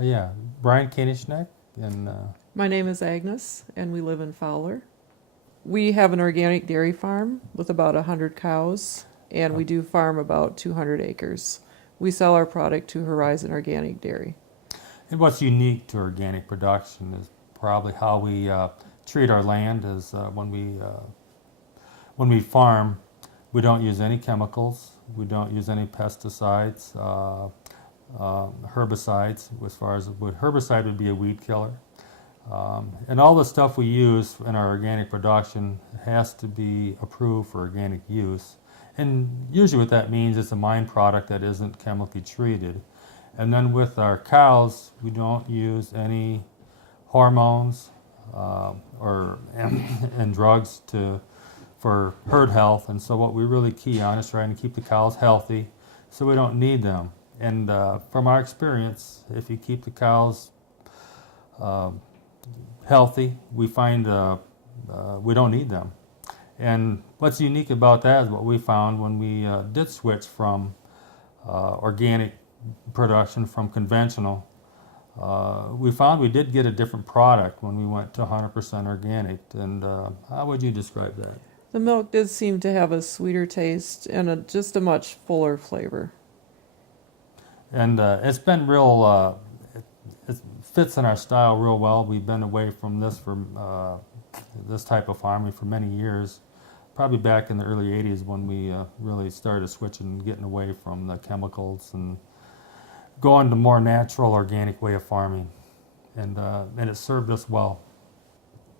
Yeah, Brian Koenigsknecht, and My name is Agnes, and we live in Fowler. We have an organic dairy farm with about 100 cows, and we do farm about 200 acres. We sell our product to Horizon Organic Dairy. and what's unique to organic production is probably how we treat our land. Is when we farm, we don't use any chemicals. We don't use any pesticides, herbicides. As far as herbicide would be a weed killer. And all the stuff we use in our organic production has to be approved for organic use. And usually what that means is a mine product that isn't chemically treated. And then with our cows, we don't use any hormones and drugs for herd health. And so what we really key on is trying to keep the cows healthy so we don't need them. And from our experience, if you keep the cows healthy, we find we don't need them. And what's unique about that is what we found when we did switch from organic production from conventional. We found we did get a different product when we went to 100% organic. And how would you describe that? The milk did seem to have a sweeter taste and just a much fuller flavor. And it's been real, it fits in our style real well. We've been away from this for this type of farming for many years. Probably back in the early 80s when we really started switching and getting away from the chemicals and going to more natural, organic way of farming. And it served us well.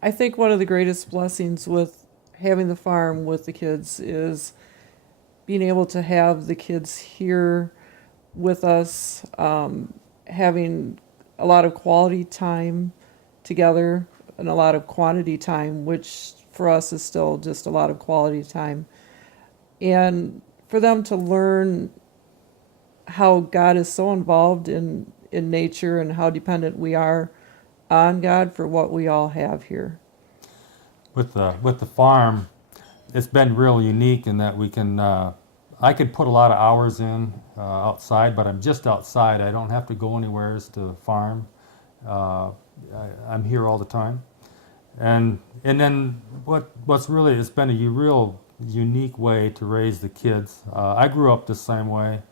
I think one of the greatest blessings with having the farm with the kids is being able to have the kids here with us, having a lot of quality time together and a lot of quantity time, which for us is still just a lot of quality time. And for them to learn how God is so involved in nature and how dependent we are on God for what we all have here. With the farm, it's been real unique in that we can. I could put a lot of hours in outside, but I'm just outside. I don't have to go anywhere to farm. I'm here all the time, and then what's really it's been a real unique way to raise the kids. I grew up the same way,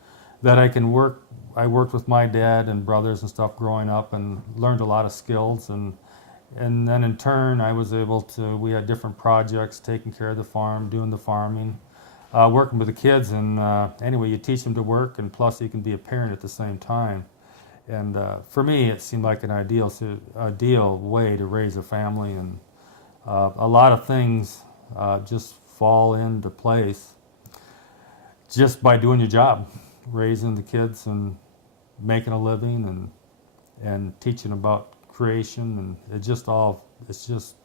that I can work. I worked with my dad and brothers and stuff growing up, and learned a lot of skills and then in turn, I was able to, we had different projects, taking care of the farm, doing the farming, working with the kids. And anyway, you teach them to work, and plus you can be a parent at the same time. And for me, it seemed like an ideal way to raise a family. And a lot of things just fall into place just by doing your job, raising the kids and making a living and teaching about creation, and it's just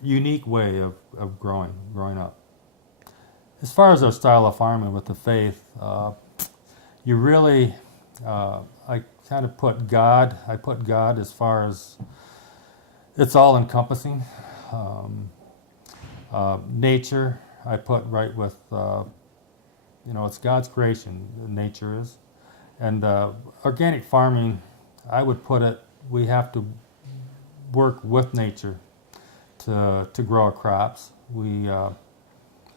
unique way of growing up. As far as our style of farming with the faith, you really I kind of put God as far as it's all encompassing. Nature I put right with it's God's creation, nature is. And organic farming, I would put it, we have to work with nature to grow our crops. We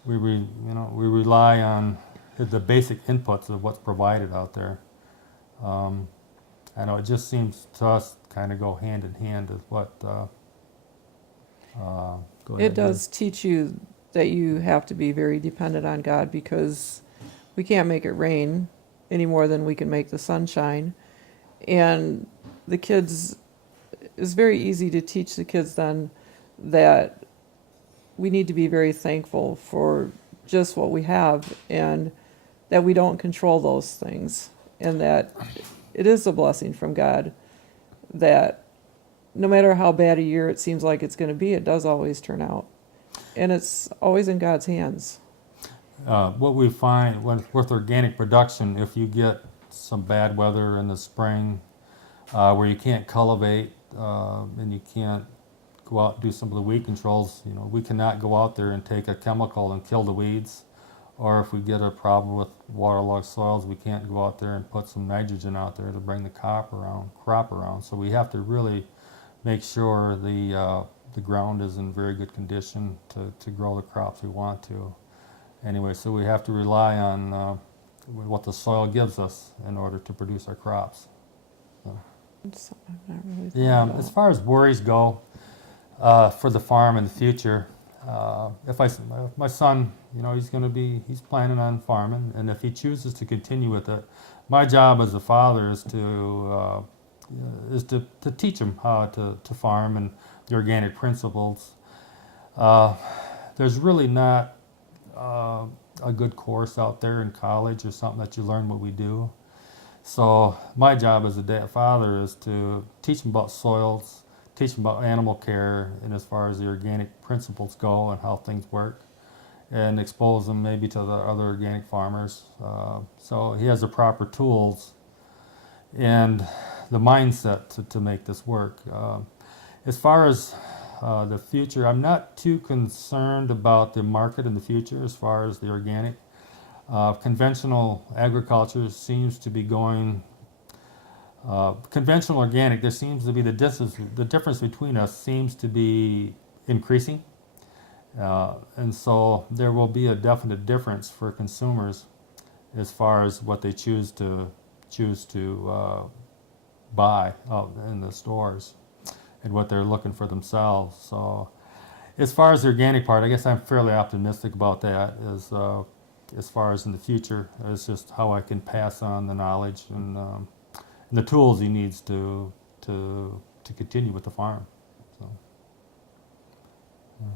rely on the basic inputs of what's provided out there. I know it just seems to us kind of go hand in hand with what. It does teach you that you have to be very dependent on God, because we can't make it rain any more than we can make the sunshine. And the kids, it's very easy to teach the kids then that we need to be very thankful for just what we have, and that we don't control those things, and that it is a blessing from God, that no matter how bad a year it seems like it's going to be, it does always turn out. And it's always in God's hands. What we find with organic production, if you get some bad weather in the spring, where you can't cultivate and you can't go out and do some of the weed controls, we cannot go out there and take a chemical and kill the weeds, or if we get a problem with waterlogged soils, we can't go out there and put some nitrogen out there to bring the crop around. So we have to really make sure the ground is in very good condition to grow the crops we want to. Anyway, so we have to rely on what the soil gives us in order to produce our crops. So, It's something I've not really thought yeah, about. as far as worries go for the farm in the future, if my son, he's planning on farming, and if he chooses to continue with it, my job as a father is to teach him how to farm and the organic principles. There's really not a good course out there in college or something that you learn what we do. So my job as a father is to teach him about soils, teach him about animal care, and as far as the organic principles go and how things work, and expose them maybe to the other organic farmers. So he has the proper tools and the mindset to make this work. As far as the future, I'm not too concerned about the market in the future as far as the organic. Conventional agriculture seems to be going, conventional organic, there seems to be the difference between us seems to be increasing. And so there will be a definite difference for consumers as far as what they choose to buy out in the stores and what they're looking for themselves. So as far as the organic part, I guess I'm fairly optimistic about that as far as in the future. It's just how I can pass on the knowledge and the tools he needs to continue with the farm. So, yeah.